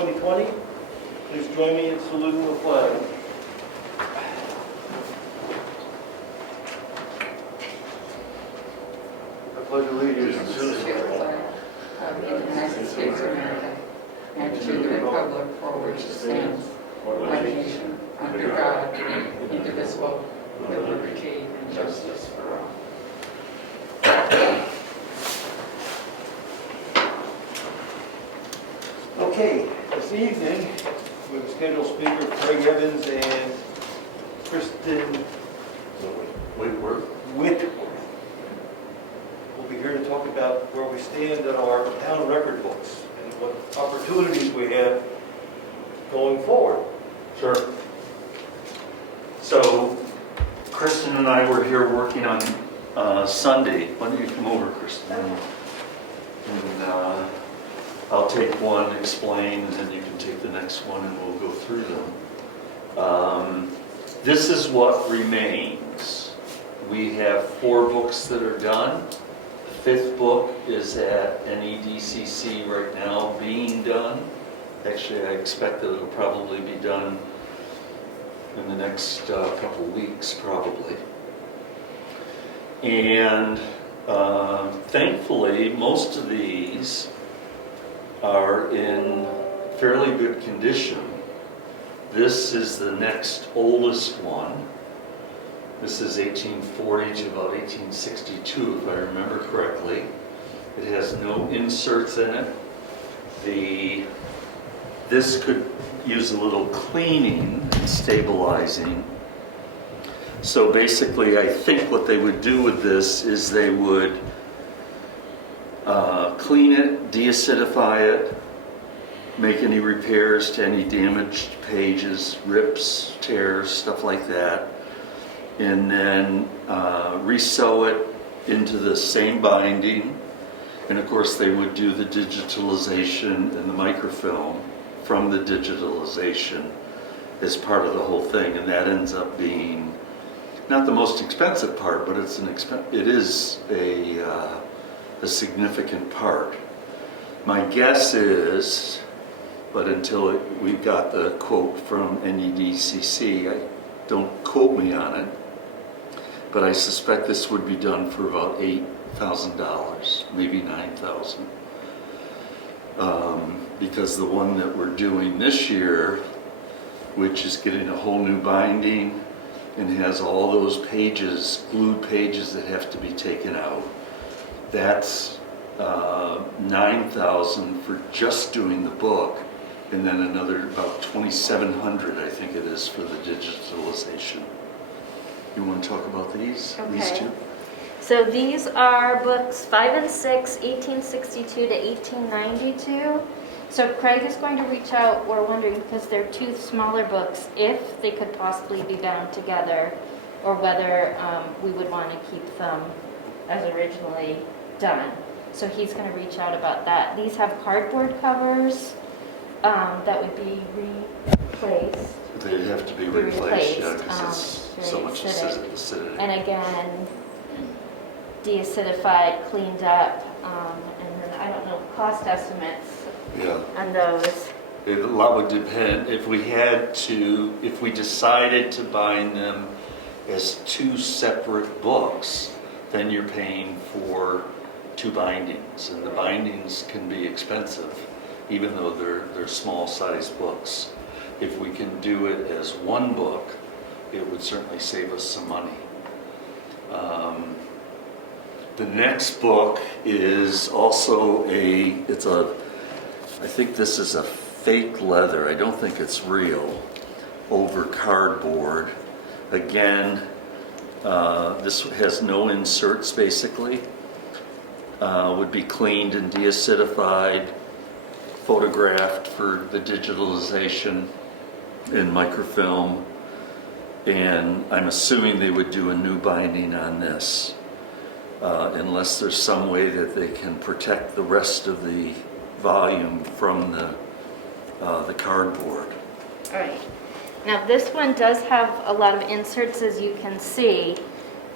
2020. Please join me in saluting the flag. I pledge allegiance to the flag of the United States of America and to the republic for which it stands, one nation, under God, indivisible, with liberty and justice for all. Okay, this evening, we have a scheduled speaker, Craig Evans and Kristen Whitworth. We'll be here to talk about where we stand on our town record books and what opportunities we have going forward. Sure. So, Kristen and I were here working on Sunday. Why don't you come over, Kristen? And I'll take one, explain, and then you can take the next one and we'll go through them. This is what remains. We have 4 books that are done. The 5th book is at NEDCC right now being done. Actually, I expect that it'll probably be done in the next couple weeks, probably. And thankfully, most of these are in fairly good condition. This is the next oldest one. This is 1840 to about 1862, if I remember correctly. It has no inserts in it. This could use a little cleaning and stabilizing. So basically, I think what they would do with this is they would clean it, deacidify it, make any repairs to any damaged pages, rips, tears, stuff like that, and then resew it into the same binding. And of course, they would do the digitalization and the microfilm from the digitalization as part of the whole thing, and that ends up being not the most expensive part, but it is a significant part. My guess is, but until we've got the quote from NEDCC, don't quote me on it, but I suspect this would be done for about $8,000, maybe $9,000. Because the one that we're doing this year, which is getting a whole new binding and has all those pages, glued pages that have to be taken out, that's $9,000 for just doing the book, and then another about $2,700, I think it is, for the digitalization. You want to talk about these? Okay. These two? So these are books 5 and 6, 1862 to 1892. So Craig is going to reach out, we're wondering, because they're 2 smaller books, if they could possibly be bound together, or whether we would want to keep them as originally done. So he's going to reach out about that. These have cardboard covers that would be replaced. They'd have to be replaced, yeah, because it's so much acidity. And again, deacidified, cleaned up, and then I don't know cost estimates on those. A lot would depend. If we decided to bind them as 2 separate books, then you're paying for 2 bindings, and the bindings can be expensive, even though they're small size books. If we can do it as 1 book, it would certainly save us some money. The next book is also I think this is a fake leather, I don't think it's real, over cardboard. Again, this has no inserts basically. Would be cleaned and deacidified, photographed for the digitalization in microfilm, and I'm assuming they would do a new binding on this, unless there's some way that they can protect the rest of the volume from the cardboard. All right. Now this one does have a lot of inserts, as you can see.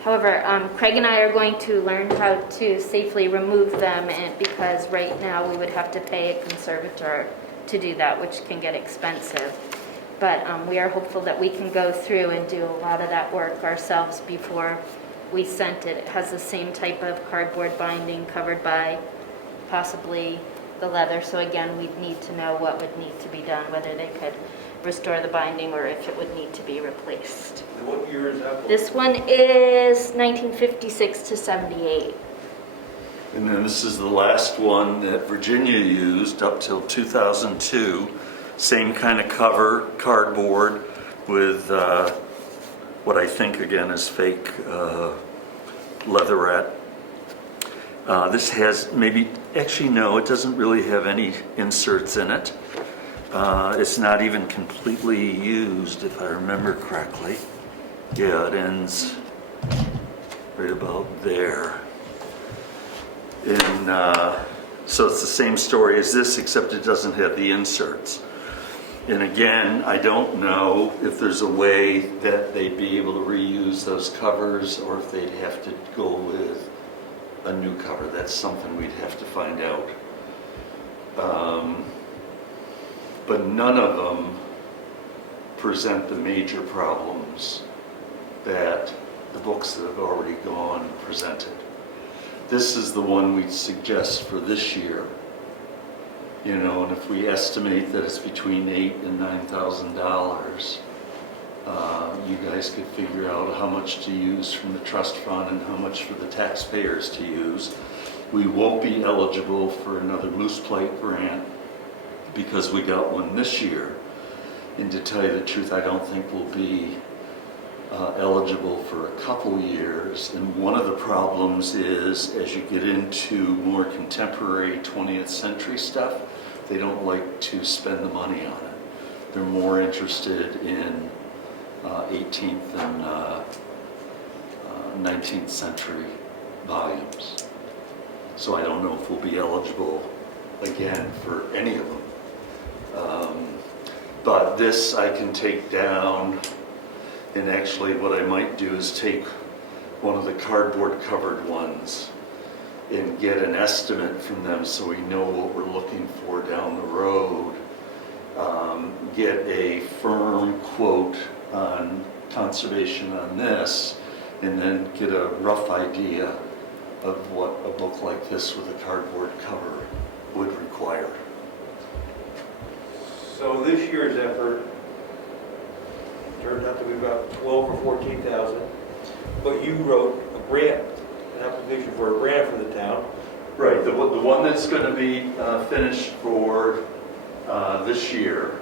However, Craig and I are going to learn how to safely remove them, and because right now we would have to pay a conservator to do that, which can get expensive. But we are hopeful that we can go through and do a lot of that work ourselves before we sent it. It has the same type of cardboard binding covered by possibly the leather. So again, we'd need to know what would need to be done, whether they could restore the binding or if it would need to be replaced. And what year is that for? This one is 1956 to 78. And then this is the last one that Virginia used up till 2002. Same kind of cover, cardboard with what I think again is fake leatherette. This has maybe, actually no, it doesn't really have any inserts in it. It's not even completely used if I remember correctly. Yeah, it ends right about there. So it's the same story as this, except it doesn't have the inserts. And again, I don't know if there's a way that they'd be able to reuse those covers or if they'd have to go with a new cover. That's something we'd have to find out. But none of them present the major problems that the books that have already gone presented. This is the one we'd suggest for this year. You know, and if we estimate that it's between $8,000 and $9,000, you guys could figure out how much to use from the trust fund and how much for the taxpayers to use. We won't be eligible for another Moose Plate grant because we got one this year. And to tell you the truth, I don't think we'll be eligible for a couple years. And one of the problems is as you get into more contemporary 20th century stuff, they don't like to spend the money on it. They're more interested in 18th and 19th century volumes. So I don't know if we'll be eligible again for any of them. But this I can take down, and actually what I might do is take one of the cardboard covered ones and get an estimate from them so we know what we're looking for down the road. Get a firm quote on conservation on this, and then get a rough idea of what a book like this with a cardboard cover would require. So this year's effort turned out to be about 12 or 14,000, but you wrote a grant, an application for a grant from the town. Right, the one that's going to be finished for this year,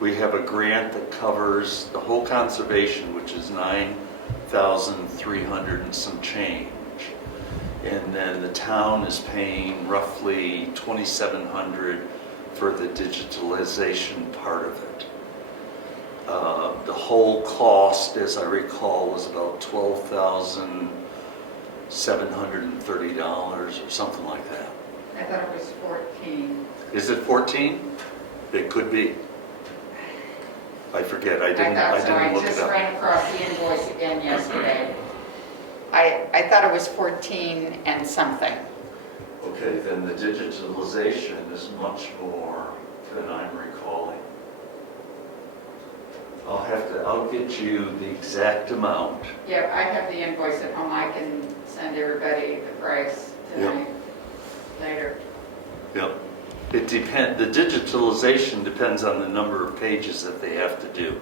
we have a grant that covers the whole conservation, which is 9,300 and some change. And then the town is paying roughly 2,700 for the digitalization part of it. The whole cost, as I recall, was about $12,730 or something like that. I thought it was 14. Is it 14? It could be. I forget. I didn't look it just up. ran across the invoice again yesterday. I thought it was 14 and something. Okay, then the digitalization is much more than I'm recalling. I'll get you the exact amount. Yeah, I have the invoice at home. I can send everybody the price tonight, later. Yep. The digitalization depends on the number of pages that they have to do.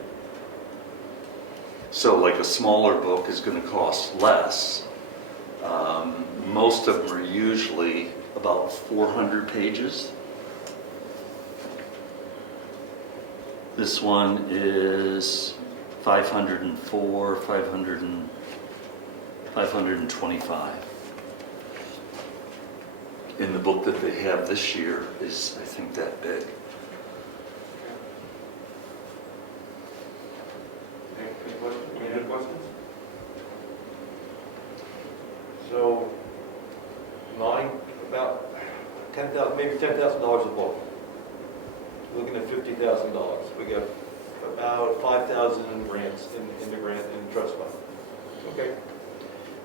So like a smaller book is going to cost less. Most of them are usually about 400 pages. This one is 504, 525. And the book that they have this year is, I think, that big. Any other questions? So, about $10,000, maybe $10,000 a book. Looking at $50,000. We got about 5,000 in grants in the grant in the trust fund. Okay.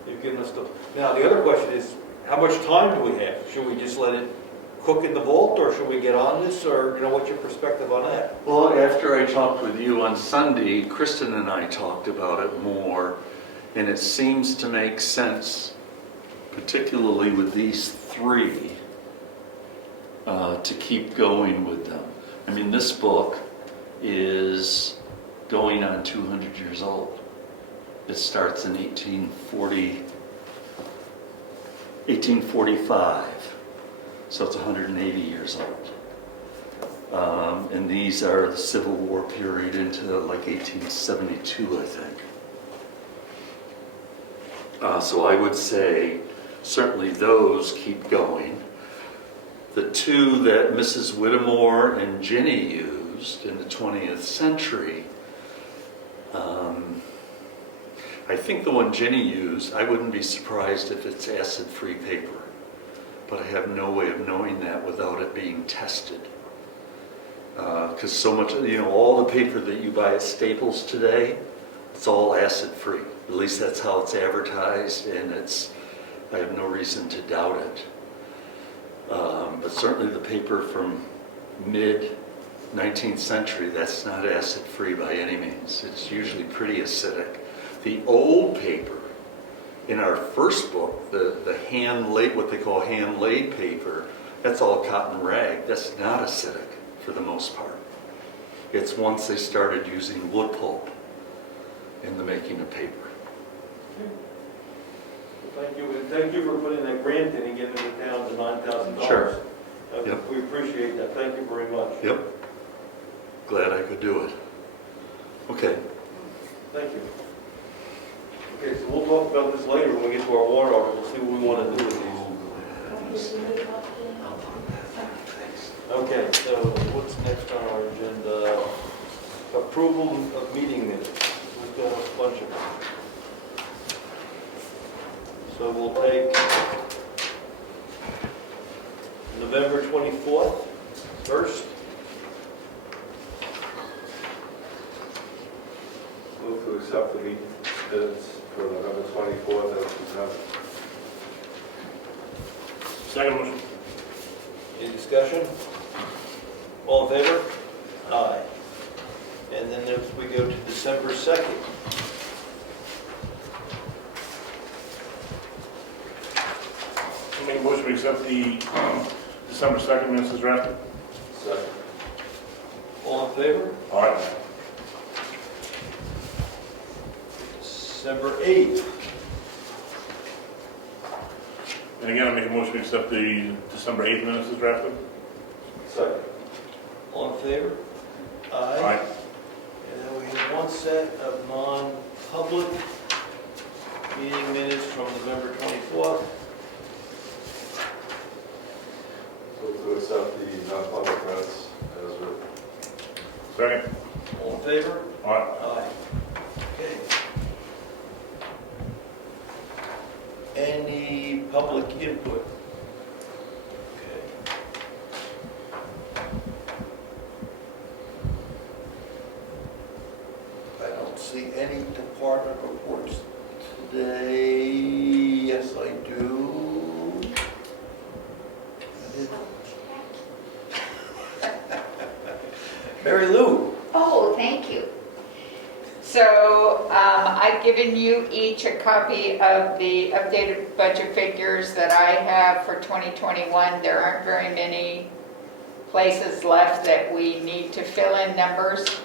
You've given us the. Now the other question is, how much time do we have? Should we just let it cook in the vault, or should we get on this, or, you know, what's your perspective on that? Well, after I talked with you on Sunday, Kristen and I talked about it more, and it seems to make sense, particularly with these three, to keep going with them. I mean, this book is going on 200 years old. It starts in 1845, so it's 180 years old. And these are the Civil War period into like 1872, I think. So I would say certainly those keep going. The two that Mrs. Whittemore and Ginny used in the 20th century, I think the one Ginny used, I wouldn't be surprised if it's acid-free paper, but I have no way of knowing that without it being tested. Because so much, you know, all the paper that you buy at Staples today, it's all acid-free. At least that's how it's advertised, and I have no reason to doubt it. But certainly the paper from mid-19th century, that's not acid-free by any means. It's usually pretty acidic. The old paper in our first book, the hand-laid, what they call hand-laid paper, that's all cotton rag. That's not acidic for the most part. It's once they started using wood pulp in the making of paper. Thank you, and thank you for putting that grant in and getting it down to $9,000. Sure. Yep. We appreciate that. Thank you very much. Yep. Glad I could do it. Okay. Thank you. Okay, so we'll talk about this later when we get to our warrant article. We'll see what we want to do with these. Okay, so what's next on our agenda? Approval of meeting minutes. We've got a bunch of them. So we'll take November 24th first. Move to accept the meeting minutes for November 24th as presented. Second motion. Any discussion? All in favor? Aye. And then if we go to December 2nd. I make a motion to accept the December 2nd minutes as drafted. Second. All in favor? All right. December 8th. And again, I make a motion to accept the December 8th minutes as drafted. Second. All in favor? All right. And then we have one set of non-public meeting minutes from November 24th. Move to accept the non-public minutes as written. Second. All in favor? All right. Aye. Okay. Any public input? Okay. I don't see any department reports today. Yes, I do. Mary Lou. Oh, thank you. So I've given you each a copy of the updated budget figures that I have for 2021. There aren't very many places left that we need to fill in numbers.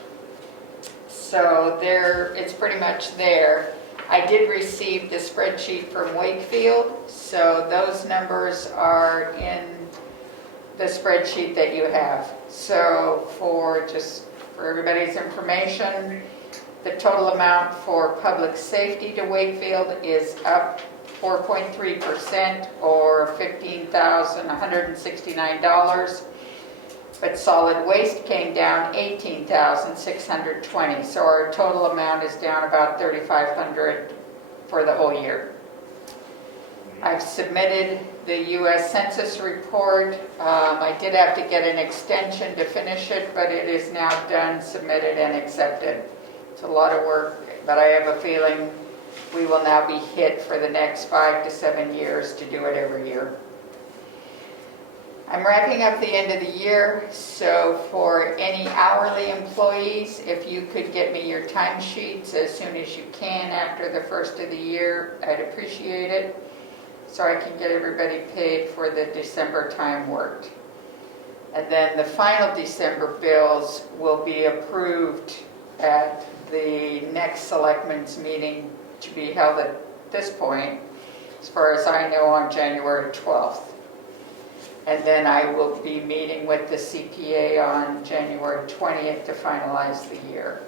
So it's pretty much there. I did receive the spreadsheet from Wakefield, so those numbers are in the spreadsheet that you have. So for everybody's information, the total amount for public safety to Wakefield is up 4.3% or $15,169. But solid waste came down $18,620. So our total amount is down about $3,500 for the whole year. I've submitted the U.S. Census report. I did have to get an extension to finish it, but it is now done, submitted, and accepted. It's a lot of work, but I have a feeling we will now be hit for the next 5 to 7 years to do it every year. I'm wrapping up the end of the year, so for any hourly employees, if you could get me your timesheets as soon as you can after the first of the year, I'd appreciate it, so I can get everybody paid for the December time worked. And then the final December bills will be approved at the next Selectmen's meeting to be held at this point, as far as I know, on January 12th. And then I will be meeting with the CPA on January 20th to finalize the year.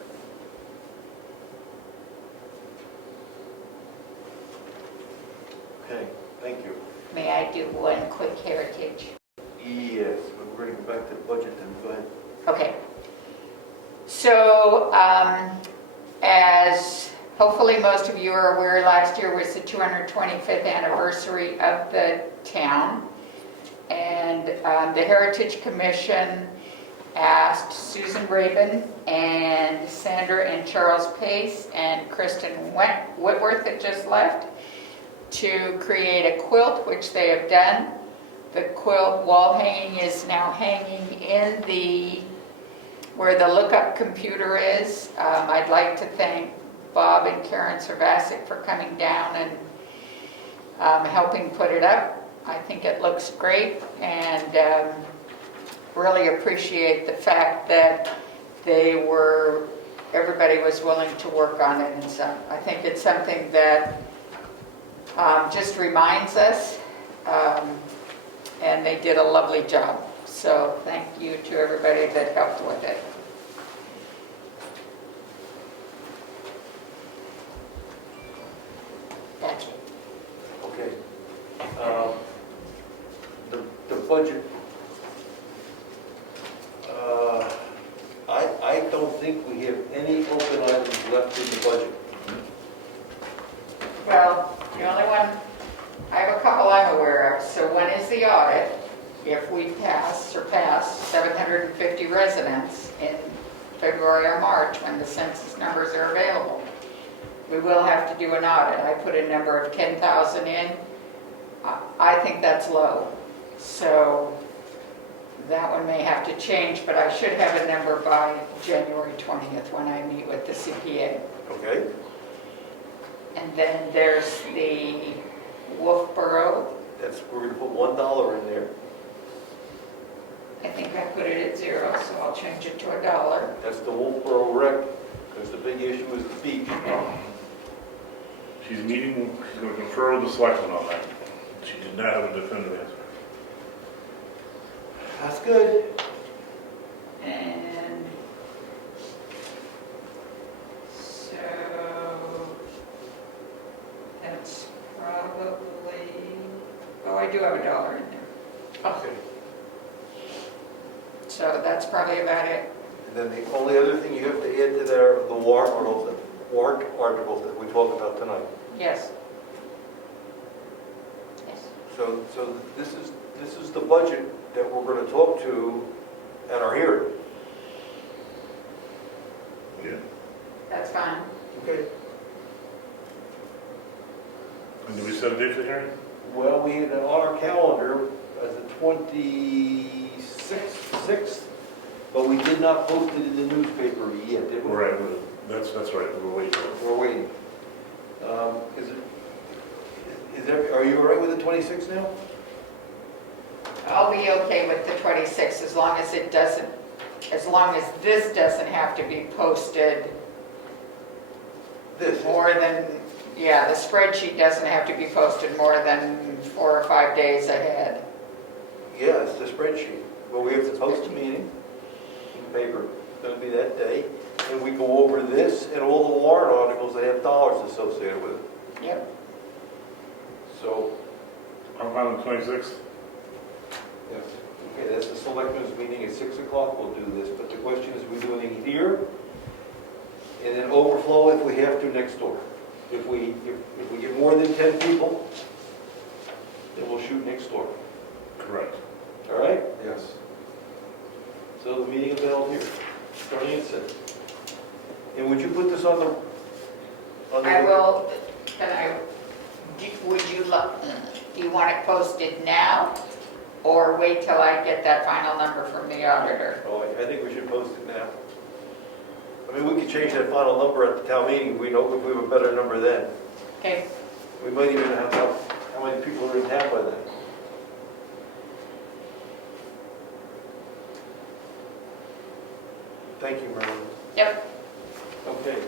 Okay, thank you. May I do one quick heritage? Yes, we're going to go back to the budget then, go ahead. Okay. So, as hopefully most of you are aware, last year was the 225th anniversary of the town. And the Heritage Commission asked Susan Rabin and Sandra and Charles Pace and Kristen Whitworth that just left to create a quilt, which they have done. The quilt wall hanging is now hanging in where the lookup computer is. I'd like to thank Bob and Karen Servasic for coming down and helping put it up. I think it looks great, and really appreciate the fact that everybody was willing to work on it. And so I think it's something that just reminds us, and they did a lovely job. So thank you to everybody that helped with it. That's it. Okay. The budget, I don't think we have any open items left in the budget. Well, the only one, I have a couple I'm aware of. So one is the audit. If we surpass 750 residents in February or March when the census numbers are available, we will have to do an audit. I put a number of 10,000 in. I think that's low. So that one may have to change, but I should have a number by January 20th when I meet with the CPA. Okay? And then there's the Wolfboro. We're going to put $1 in there. I think I put it at 0, so I'll change it to $1. That's the Wolfboro rec, because the big issue is the beach. She's going to confer with the selectmen on that. She did not have a definitive answer. That's good. And so that's probably, I do have $1 in there. Okay. So that's probably about it. And then the only other thing you have to add to there are the warrant articles that we talked about tonight. Yes. Yes. So this is the budget that we're going to talk to at our hearing. Yeah. That's fine. Okay. And did we set a date for the hearing? Well, we had on our calendar as the 26th, but we did not post it in the newspaper yet, did we? Right. That's right. We're waiting. We're waiting. Are you all right with the 26th now? I'll be okay with the 26th as long as this doesn't have to be posted more than, the spreadsheet doesn't have to be posted more than 4 or 5 days ahead. Yeah, it's the spreadsheet. Well, we have to post a meeting in the paper. It's going to be that day. And we go over this and all the warrant articles that have dollars associated with it. Yep. So, I'm fine on the 26th. yes. Okay, that's the selectmen's meeting at 6 o'clock. We'll do this. But the question is, we're doing it here and then overflow if we have to next door. If we get more than 10 people, then we'll shoot next door. Correct. All right? Yes. So the meeting will be held here, starting at 6. And would you put this on the... I will, do you want it posted now? or wait till I get that final number from the auditor? Oh, I think we should post it now. I mean, we could change that final number at the town meeting, if we know if we have a better number then. Okay, We might even have how many people are in town by then. Thank you, Marilyn. yep. Okay.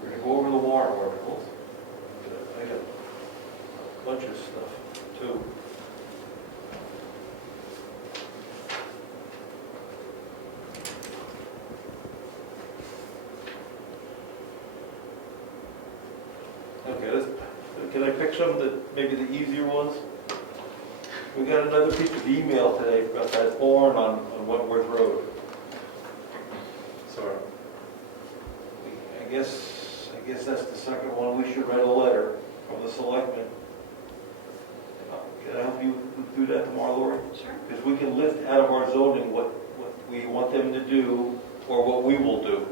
We're gonna go over the warrant articles. I got a bunch of stuff too. Okay, can I pick some of the, maybe the easier ones? We got another piece of email today about that barn on Wentworth Road. Sorry. I guess that's the second one. We should write a letter from the selectmen. Can I help you do that tomorrow, Lori? Sure. Because we can lift out of our zoning what we want them to do or what we will do.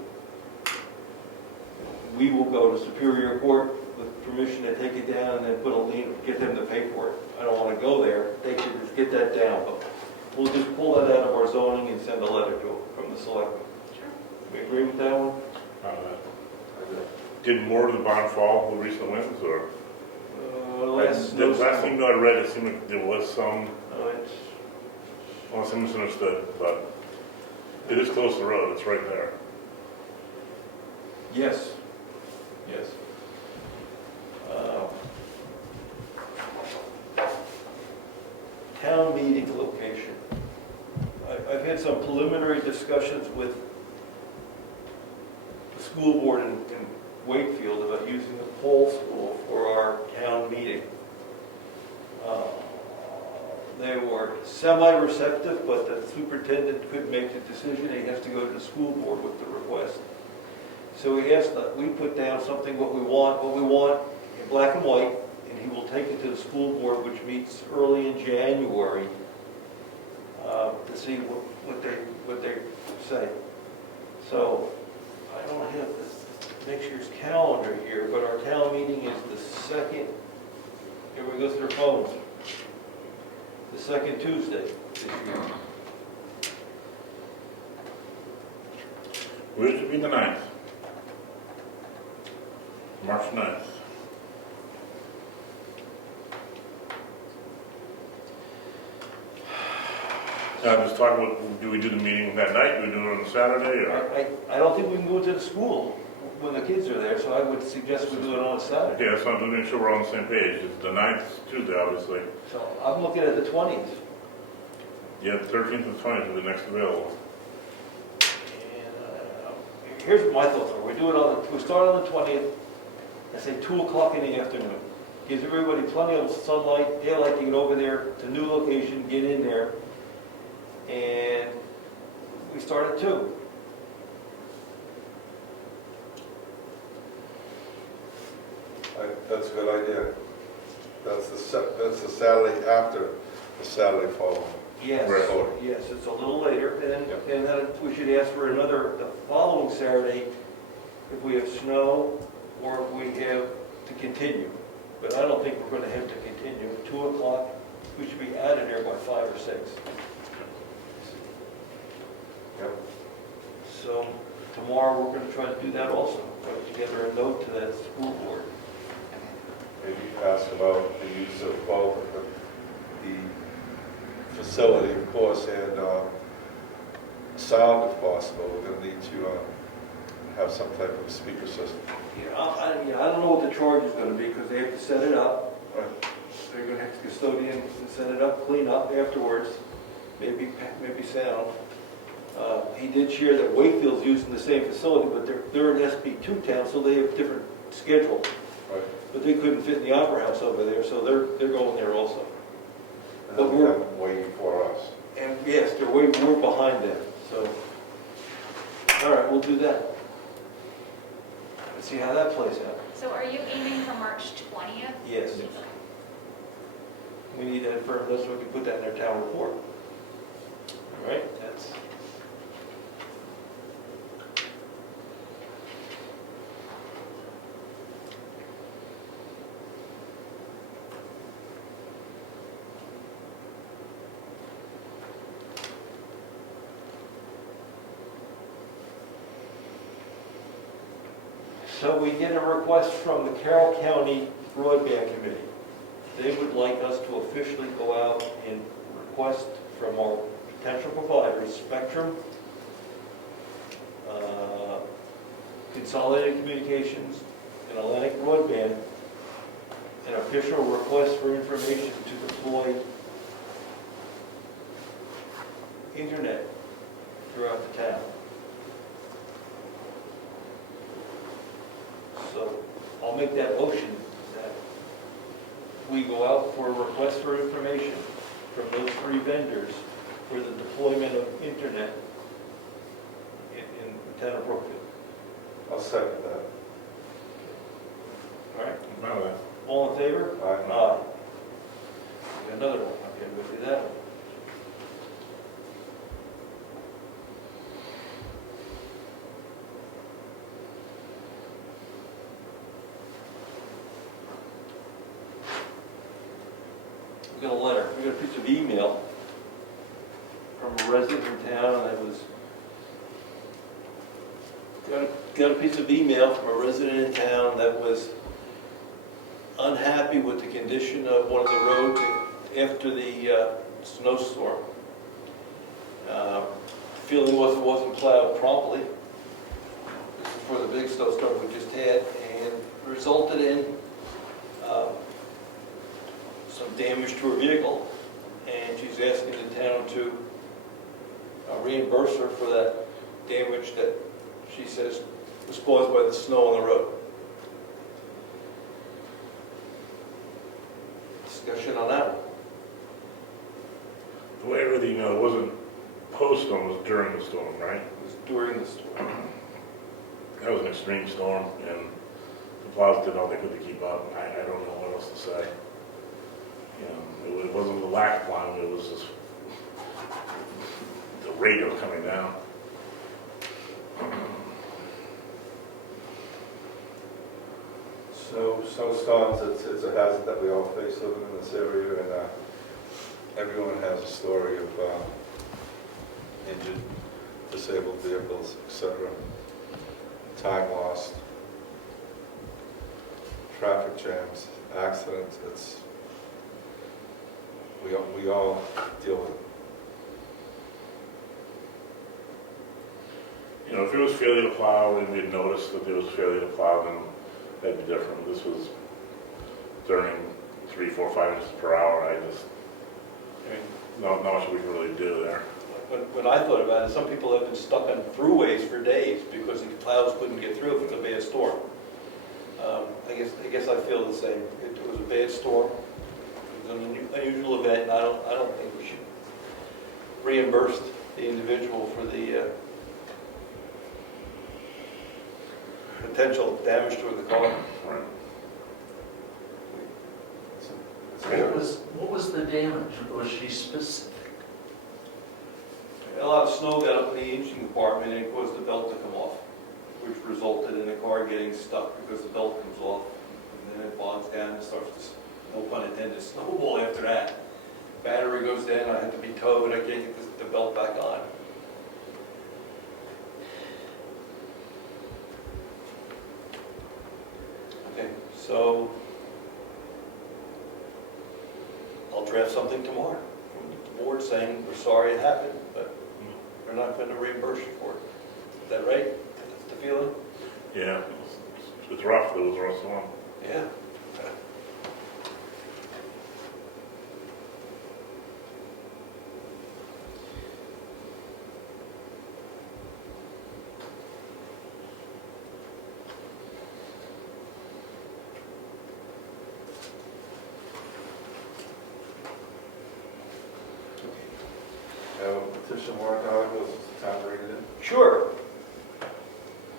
We will go to Superior Court with permission to take it down and then put a lien, get them to pay for it. I don't want to go there. They can just get that down, but we'll just pull that out of our zoning and send a letter to them from the selectmen. Sure. We agree with that one? Did more of the bond fall with recent winters, or? The last thing I read, it seemed like there was some, unless I misunderstood, but it is close to the road, it's right there. Yes. Yes. Town meeting location. I've had some preliminary discussions with the school board in Wakefield about using the Pole School for our town meeting. They were semi-receptive, but the superintendent couldn't make the decision. He has to go to the school board with the request. So we asked that we put down something what we want in black and white, and he will take it to the school board, which meets early in January, to see what they say. So I don't have next year's calendar here, but our town meeting is the second. Everybody goes to their phones. The second Tuesday this year. Which would be the 9th? March 9th. Just talking about, do we do the meeting that night, do we do it on Saturday, or? I don't think we can go to the school when the kids are there, so I would suggest we do it on a Saturday. Yeah, so I'm making sure we're on the same page. It's the 9th, Tuesday, obviously. So I'm looking at the 20th. Yeah, the 13th and 20th are the next available. And here's what my thoughts are. We start on the 20th, I say 2 o'clock in the afternoon. Gives everybody plenty of sunlight, daylight to get over there, to new location, get in there. And we start at 2. That's a good idea. That's the Saturday after the Saturday following. Yes, Right. yes, it's a little later, and then we should ask for another, the following Saturday, if we have snow, or if we have to continue. But I don't think we're going to have to continue. At 2 o'clock, we should be out of there by 5 or 6. Yep. So tomorrow, we're going to try to do that also, put together a note to that school board. Maybe ask about the use of both the facility, of course, and sound if possible. We're going to need to have some type of speaker system. I don't know what the charge is going to be, because they have to set it up. Right. They're going to have to custodian and set it up, clean up afterwards, maybe sound. He did share that Wakefield's using the same facility, but they're an SB2 town, so they have different schedule. Right. But they couldn't fit in the Opera House over there, so they're going there also. And But they'll we're- have them waiting for us. And yes, we're behind them, so. All right, we'll do that. Let's see how that plays out. So are you aiming for March 20th? Yes. We need that confirmed, so we can put that in our town report. All right, that's. So we get a request from the Carroll County Broadband Committee. They would like us to officially go out and request from our potential providers, Spectrum, Consolidated Communications, and Atlantic Broadband, an official request for information to deploy internet throughout the town. So I'll make that motion that we go out for a request for information from those three vendors for the deployment of internet in the town of Brookfield. I'll second that. All right, No, that- all in favor? Aye. We got another one, okay, we'll do that one. We got a letter, we got a piece of email from a resident in town that was, got a piece of email from a resident in town that was unhappy with the condition of one of the roads after the snowstorm. Feeling was it wasn't plowed promptly. This is for the big snowstorm we just had, and resulted in some damage to her vehicle, and she's asking the town to reimburse her for that damage that she says was caused by the snow on the road. Discussion on that one. The way I read the email, it wasn't post-storm, it was during the storm, right? It was during the storm. That was an extreme storm, and the plows did all they could to keep up. I don't know what else to say. You know, it wasn't the lack of plowing, it was just the rate of coming down. So snowstorms, it's a hazard that we all face living in this area, and everyone has a story of injured, disabled vehicles, etc. Time lost, traffic jams, accidents. We all deal with it. You know, if it was failure to plow and we'd noticed that there was failure to plow, then that'd be different. This was during 3, 4, 5 inches per hour. I mean, Not much we can really do there. when I thought about it, some people have been stuck on throughways for days because the plows couldn't get through if it was a bad storm. I guess I feel the same. It was a bad storm. It was an unusual event, and I don't think we should reimburse the individual for the potential damage to the car. Right. What was the damage? Was she specific? A lot of snow got up in the engine compartment and it caused the belt to come off, which resulted in the car getting stuck because the belt comes off. And then it bogs down and starts to, no pun intended, snowball after that. Battery goes down, I have to be towed, I can't get the belt back on. Okay, so I'll draft something tomorrow from the board saying we're sorry it happened, but we're not going to reimburse you for it. Is that right? That's the feeling? Yeah, it's rough. It was a rough storm. Yeah. Petition warrant articles, is time to read it in? Sure.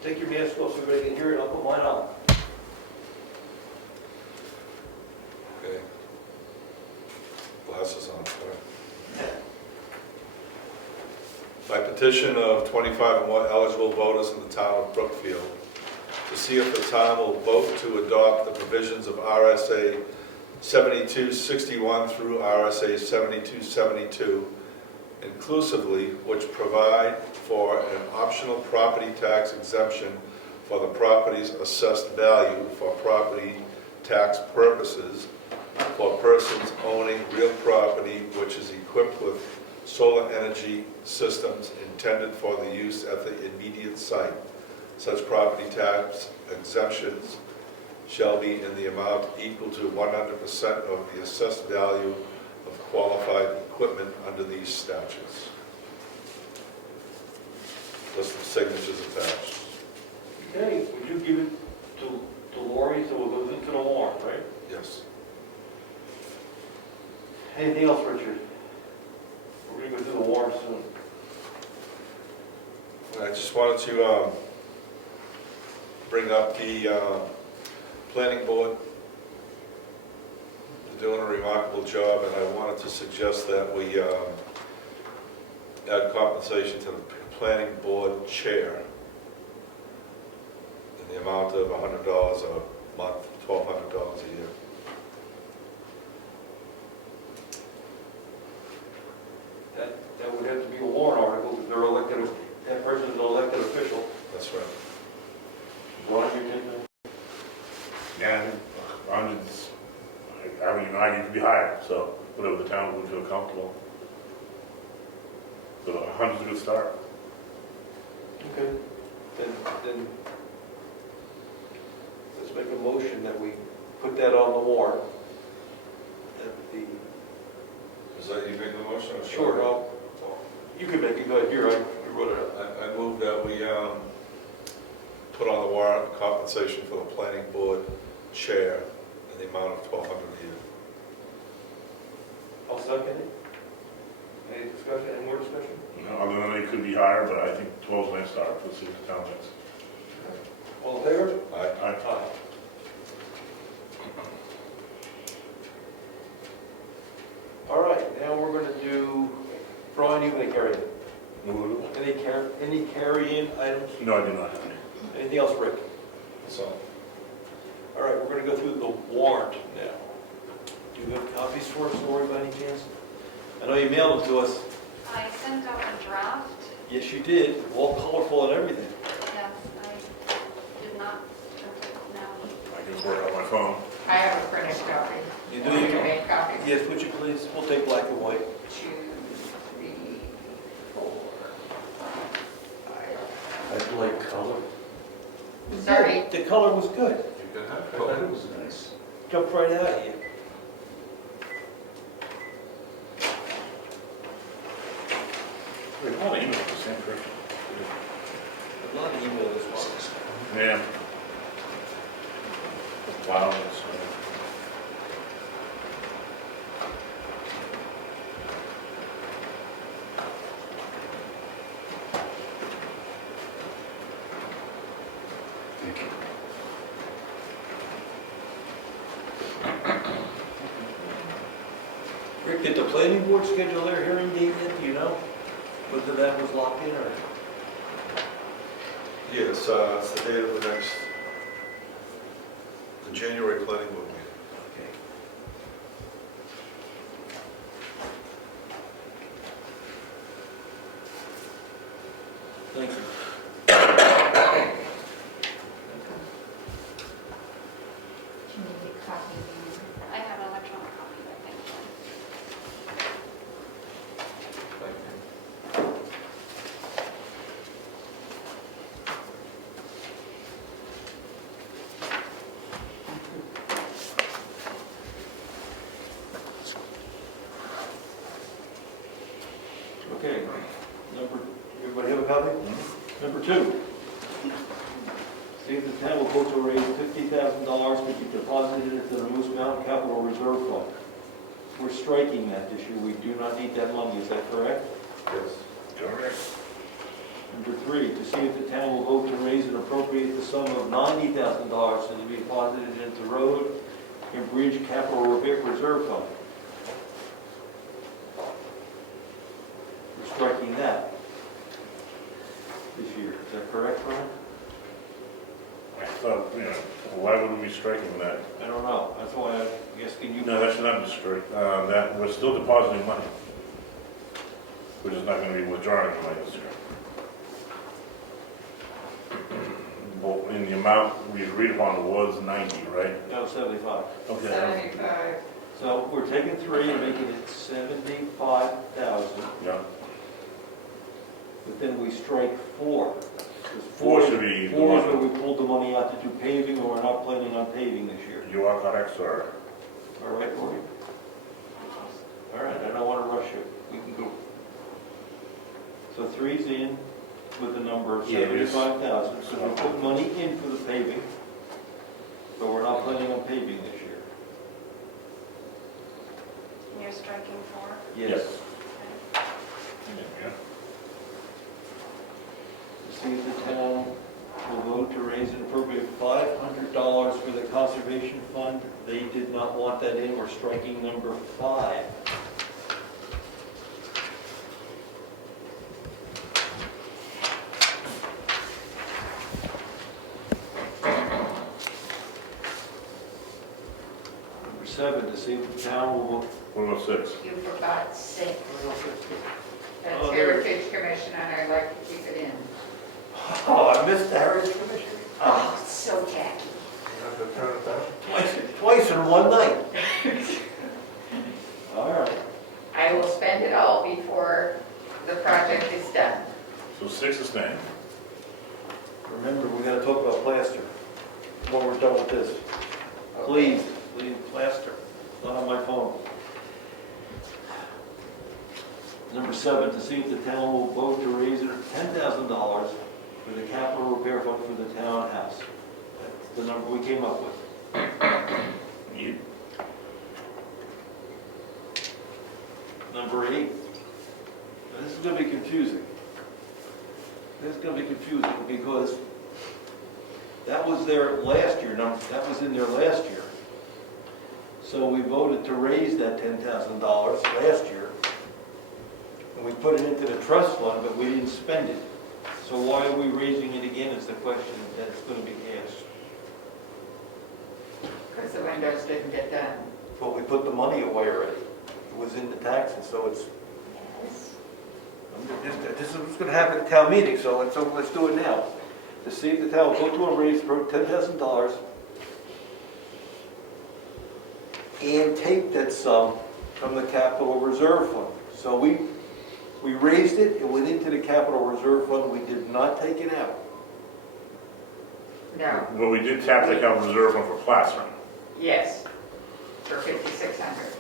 Take your mask off so everybody can hear it. I'll put mine on. Okay. Glasses on, sorry. By petition of 25 or more eligible voters in the town of Brookfield, to see if the town will vote to adopt the provisions of RSA 7261 through RSA 7272, inclusively, which provide for an optional property tax exemption for the property's assessed value for property tax purposes for persons owning real property which is equipped with solar energy systems intended for the use at the immediate site. Such property tax exemptions shall be in the amount equal to 100% of the assessed value of qualified equipment under these statutes. List of signatures attached. Okay, would you give it to Lori so it goes into the warrant, right? Yes. Anything else, Richard? We're gonna go through the warrant soon. I just wanted to bring up the planning board. They're doing a remarkable job, and I wanted to suggest that we add compensation to the planning board chair in the amount of $100 a month, $1,200 a year. That would have to be a warrant article, because they're elected, that person is an elected official. That's right. Ron, you take that? Yeah, hundreds, I mean, I need to be higher, so whatever the town would feel comfortable. So 100's a good start. Okay, then let's make a motion that we put that on the warrant. That the, Is that you making the motion? or sure, you can make it, go ahead, you're right, you wrote it up. I move that we put on the warrant compensation for the planning board chair in the amount of $1,200 a year. I'll second it. Any discussion, any more discussion? You know, other than it could be higher, but I think 12's a nice start. Let's see what the town thinks. All in favor? Aye. Aye. All right, now we're going to do, Brian, you going to carry it? Any carry-in items? No, I do not have any. Anything else, Rick? So, All right, we're going to go through the warrant now. Do you have copies for us, Lori, by any chance? I know you mailed them to us. I sent out a draft. Yes, you did, all colorful and everything. Yes, I did not print it now. I can work on my phone. I have a printed copy. You do? Want me to make copies? Yes, would you please? We'll take black and white. 2, 3, 4, 5. I like color. Sorry. The color was good. you can have I thought it was nice. Jumped right out of you. Wait, all the emails are the same person. A lot of email this one. Yeah. Wow, that's, Thank you. Rick, did the planning board schedule their hearing date yet? Do you know whether that was locked in or? Yes, it's the date of the January planning board meeting. Okay. Thank you. Can you get copy? I have an electronic copy, I think. Okay, everybody have a copy? Number 2. See if the town will vote to raise $50,000 to be deposited into the Moose Mountain Capital Reserve Fund. We're striking that this year. We do not need that money, is that correct? Yes. correct. Number 3, to see if the town will vote to raise and appropriate the sum of $90,000 to be deposited into road and bridge capital reserve fund. We're striking that this year. Is that correct, Brian? I thought, you know, why would we be striking that? I don't know. That's why I'm asking you. No, that should not be straight. That, we're still depositing money. We're just not gonna be withdrawing the money this year. Well, in amount we agreed upon was 90, right? No, 75. Okay. 75. So we're taking 3 and making it 75,000, Yeah, but then we strike 4. 4 should be the 4 is where one. we pulled the money out to do paving, or we're not planning on paving this year. You are correct, sir. All right, Lori? All right, I don't want to rush you. We can go. So 3's in with the number of Yeah, it is. 75,000. So we put money in for the paving, but we're not planning on paving this year. And you're striking 4? Yes. Yeah. To see if the town will vote to raise and appropriate $500 for the conservation fund. They did not want that in. We're striking number 5. Number 7, to see if the town will vote. 106. You forgot 6. That's Oh, there. Heritage Commission, and I'd like to keep it in. Oh, I missed the Heritage Commission. Oh, it's so tacky. Twice in one night. All right. I will spend it all before the project is done. So 6 is staying. Remember, we gotta talk about plaster when we're done with this. Please, plaster. Not on my phone. Number 7, to see if the town will vote to raise $10,000 for the capital repair fund for the townhouse. That's the number we came up with. You. Number 8. Now, this is gonna be confusing. This is gonna be confusing because that was there last year, that was in there last year. So we voted to raise that $10,000 last year. And we put it into the trust fund, but we didn't spend it. So why are we raising it again is the question that's gonna be asked. Because the windows didn't get done. But we put the money away already. It was in the taxes, so it's, this is what's gonna happen at town meeting, so let's do it now. To see if the town will vote to raise $10,000 and take that sum from the capital reserve fund. So we raised it, it went into the capital reserve fund, we did not take it out. No, Well, we did tap the capital reserve fund for plastering. yes, for 5,600.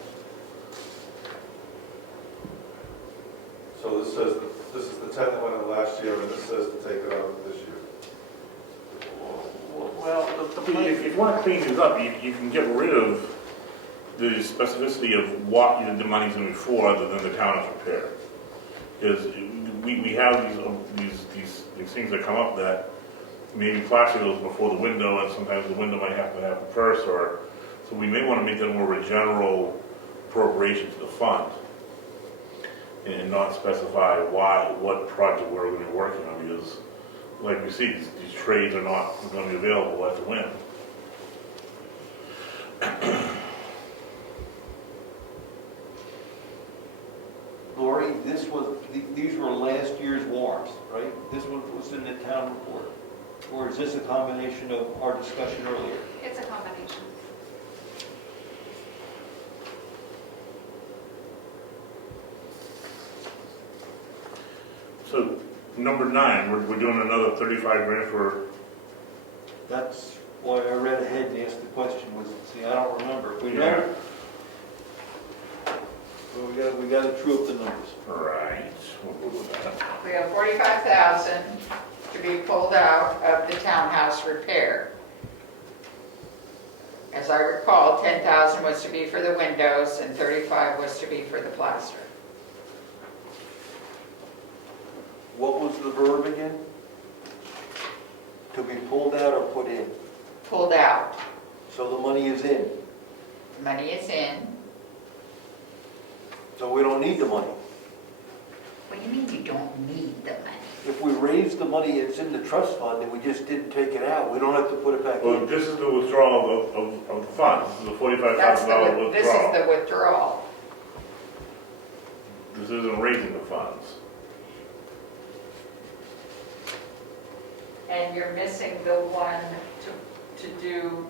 So this says, this is the 10 that went in last year, and this says to take it out this year. Well, If you want to clean these up, you can get rid of the specificity of what the money's going to be for other than the townhouse repair. Because we have these things that come up that maybe plastic goes before the window, and sometimes the window might have to have a purse, or, so we may want to make that more of a general appropriation to the fund and not specify what project we're going to be working on, because like we see, these trades are not going to be available at the whim. Lori, these were last year's warrants, right? This one was in the town report. Or is this a combination of our discussion earlier? It's a combination. So, number 9, we're doing another 35 grand for, That's why I read ahead and asked the question, was, see, I don't remember. If we Yeah. know, well, we gotta true up the numbers. right, we'll go with that. We have 45,000 to be pulled out of the townhouse repair. As I recall, 10,000 was to be for the windows and 35 was to be for the plaster. What was the verb again? To be pulled out or put in? Pulled out. So the money is in, Money is in. so we don't need the money. What do you mean you don't need the money? If we raise the money, it's in the trust fund, and we just didn't take it out, we don't have to put it back Well, in. this is the withdrawal of the funds, this is the $45,000 This is withdrawal. the withdrawal. This isn't raising the funds. And you're missing the one to do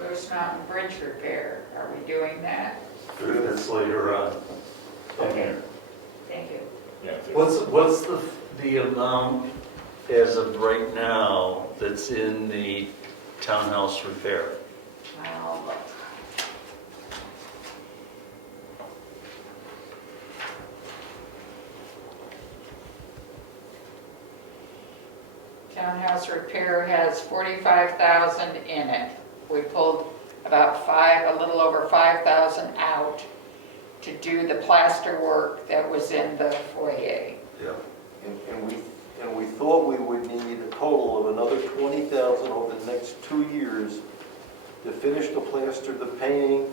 Moose Mountain Bridge repair. Are we doing that? That's later on. Okay, thank you. Yeah, it's- What's the amount as of right now that's in the townhouse repair? I'll look. Townhouse repair has 45,000 in it. We pulled about a little over 5,000 out to do the plaster work that was in the foyer. Yeah. And we thought we would need a total of another 20,000 over the next 2 years to finish the plaster, the painting,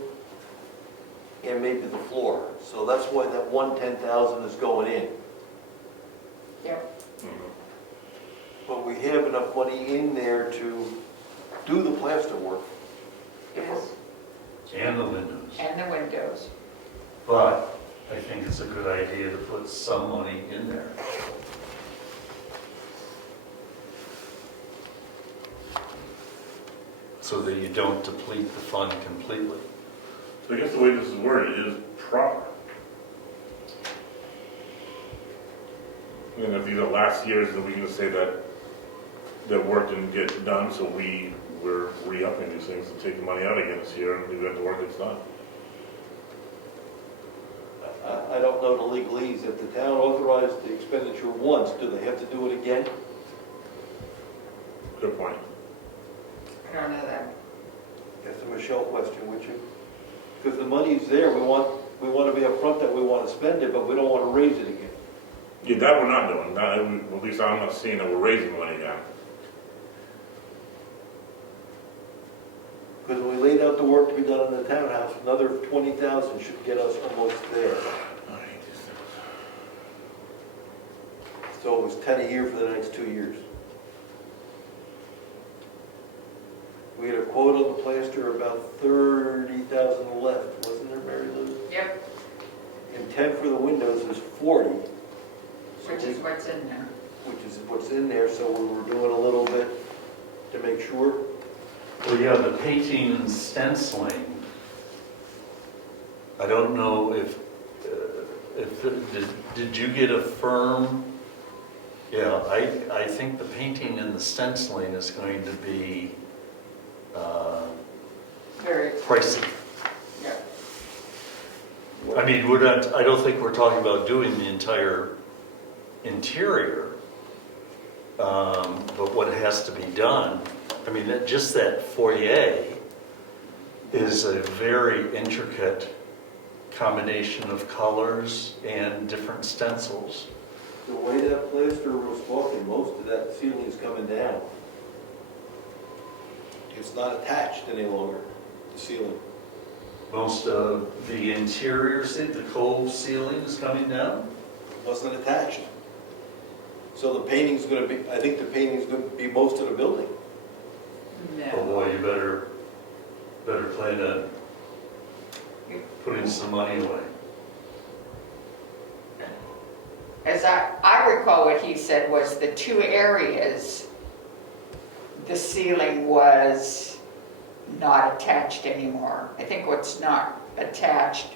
and maybe the floor. So that's why that 110,000 is going in. Yep. But we have enough money in there to do the plaster work. Yes. And the windows. And the windows. But I think it's a good idea to put some money in there. So that you don't deplete the fund completely. So I guess the way this is worded is proper. And if these are last years, then we can just say that work didn't get done, so we're re-upping these things to take the money out again this year and leave it the work that's done. I don't know the legalese. If the town authorized the expenditure once, do they have to do it again? Good point. I don't know that. That's a Michelle question, would you? Because the money's there, we want to be upfront that we want to spend it, but we don't want to raise it again. Yeah, that we're not doing. At least I'm not seeing that we're raising money again. Because when we laid out the work to be done in the townhouse, another 20,000 should get us almost there. So it was 10 a year for the next 2 years. We had a quote on the plaster, about 30,000 left, wasn't there, Mary Lou? Yep, And 10 for the windows is 40. So which is what's in there. which is what's in there, so we were doing a little bit to make sure. Well, yeah, the painting and stenciling, I don't know if did you get a firm? Yeah, I think the painting and the stenciling is going to be Very, pricey. yeah. I mean, I don't think we're talking about doing the entire interior, but what has to be done, I mean, just that foyer is a very intricate combination of colors and different stencils. The way that plaster was talking, most of that ceiling is coming down. It's not attached any longer, the ceiling. Most of the interior, the cove ceiling is coming down. It wasn't attached. So the painting's going to be, I think the painting's going to be most of the building. Oh No. boy, you better plan on putting some money away. As I recall, what he said was the two areas, the ceiling was not attached anymore. I think what's not attached,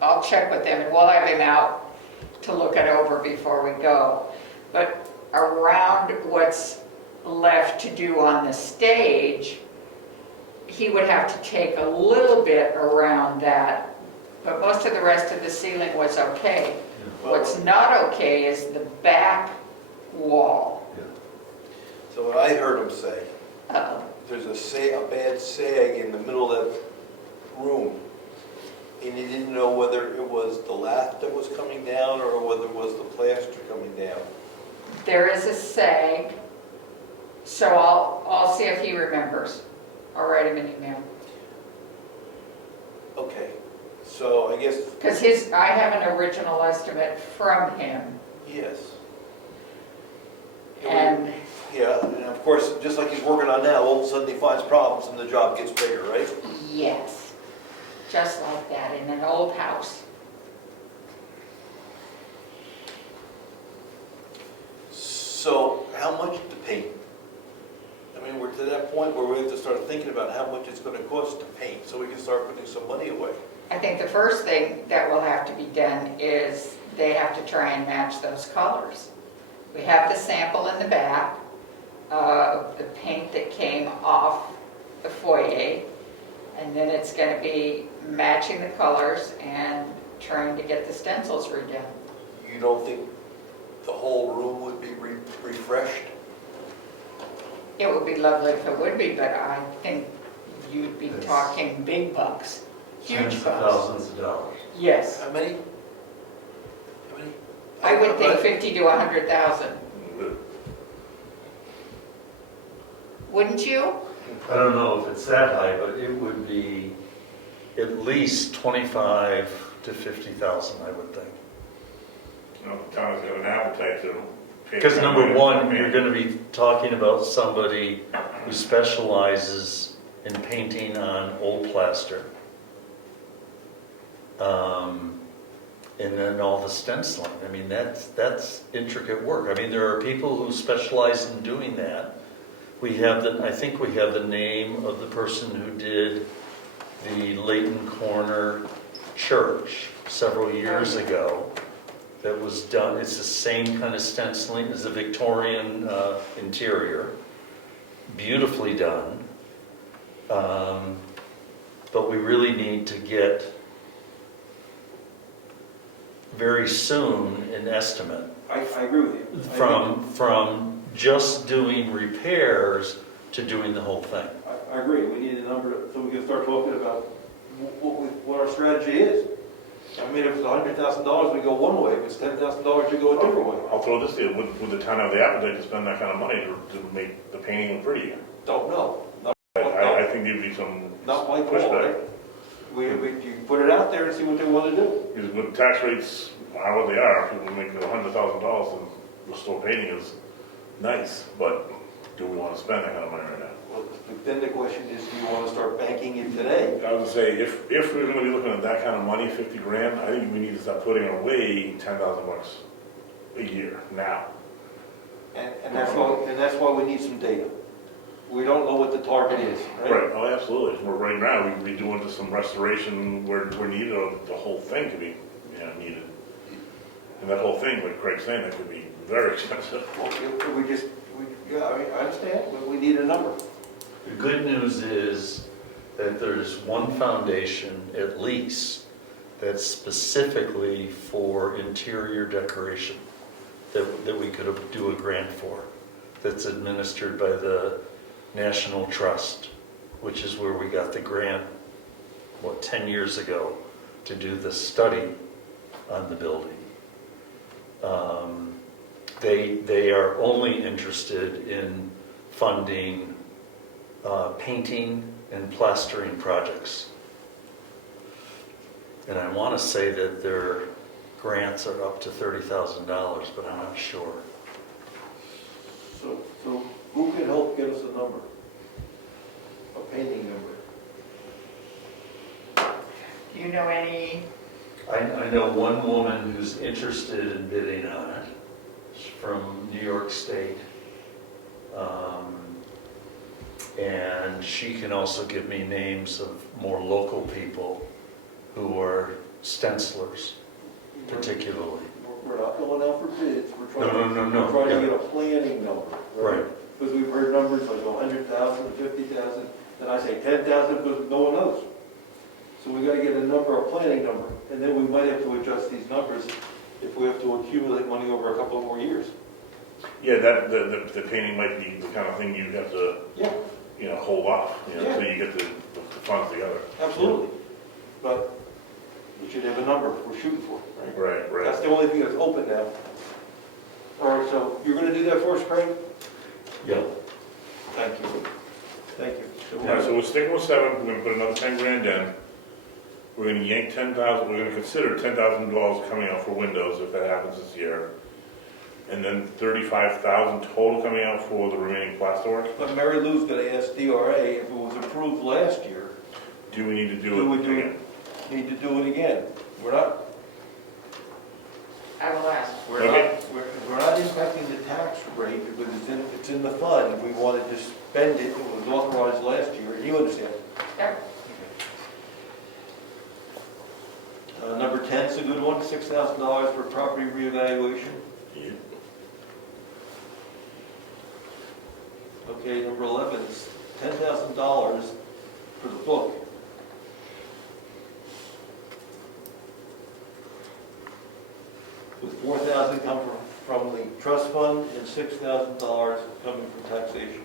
I'll check with them, and we'll have him out to look it over before we go. But around what's left to do on the stage, he would have to take a little bit around that, but most of the rest of the ceiling was okay. What's not okay is the back wall. So what I heard him say, Uh-oh. there's a bad sag in the middle of that room. And he didn't know whether it was the lath that was coming down or whether it was the plaster coming down. There is a sag, so I'll see if he remembers. I'll write him an email. Okay, so I guess, Because I have an original estimate from him, yes. and Yeah, and of course, just like he's working on now, all of a sudden he finds problems and the job gets bigger, right? yes, just like that in an old house. So how much to paint? I mean, we're to that point where we have to start gonna cost to paint, so we can start putting some money away. I think the first thing that will have to be done is they have to try and match those colors. We have the sample in the back of the paint that came off the foyer, and then it's going to be matching the colors and trying to get the stencils redone. You don't think the whole room would be refreshed? It would be lovely if it would be, but I think you'd be talking big bucks, huge Tens of bucks. thousands of dollars. Yes, How many? How many? I would think 50 to 100,000. Wouldn't you? I don't know if it's that high, but it would be at least 25 to 50,000, I would think. You know, the town's got an appetite to pay. Because number one, you're going to be talking about somebody who specializes in painting on old plaster. And then all the stenciling. I mean, that's intricate work. I mean, there are people who specialize in doing that. I think we have the name of the person who did the Layton Corner Church several years ago. That was done, it's the same kind of stenciling as the Victorian interior. Beautifully done. But we really need to get very soon an estimate I agree with you. from just doing repairs to doing the whole thing. I agree, we need a number, so we can start talking about what our strategy is. I mean, if it's $100,000, we go one way, if it's $10,000, you go a different way. I'll throw this in, would the town have the appetite to spend that kind of money to make the painting look pretty? Don't know. I think there'd be some Not my call, right? You put it out there and see what they want to do. Because when tax rates are what they are, people make $100,000 and restore painting is nice, but do we want to spend that kind of money right now? Well, then the question is, do you want to start banking it today? I would say, if we're gonna be looking at that kind of money, 50 grand, I think we need to start putting away 10,000 bucks a year now. And that's why we need some data. We don't know what the target is, right? Right, oh, absolutely. Well, right now, we do into some restoration where needed, or the whole thing could be, needed. And that whole thing, like Craig's saying, that could be very expensive. Well, I understand, but we need a number. The good news is that there's one foundation, at least, that's specifically for interior decoration that we could do a grant for, that's administered by the National Trust, which is where we got the grant, 10 years ago, to do the study on the building. They are only interested in funding painting and plastering projects. And I want to say that their grants are up to $30,000, but I'm not sure. So who can help get us a number? A painting number? Do you know any? I know one woman who's interested in bidding on it. She's from New York State. And she can also give me names of more local people who are stencilers, particularly. We're not going out for bids, we're trying No. we're trying to get a planning number. Right. Because we've heard numbers like 100,000, 50,000, then I say 10,000 because no one knows. So we got to get a number, a planning number, and then we might have to adjust these numbers if we have to accumulate money over a couple of more years. Yeah, the painting might be the kind of thing you have to, Yeah, hold off, Yeah. until you get the funds together. absolutely. But we should have a number we're shooting for, right? Right. That's the only thing that's open now. All right, so you're going to do that for us, Craig? Yeah. Thank you. Thank you. All right, so we're sticking with 7, we're gonna put another 10 grand in. We're gonna yank 10,000, we're gonna consider $10,000 coming out for windows if that happens this year. And then 35,000 total coming out for the remaining plasterwork. But Mary Lou's going to ask DRA if it was approved last year, Do we need to do do we it again? need to do it again? We're not I will ask. We're not impacting the tax rate because it's in the fund. We wanted to spend it, it was authorized last year, you understand? Yep. Number 10's a good one, $6,000 for property reevaluation. Yeah. Okay, number 11 is $10,000 for the book. With $4,000 come from the trust fund and $6,000 coming from taxation.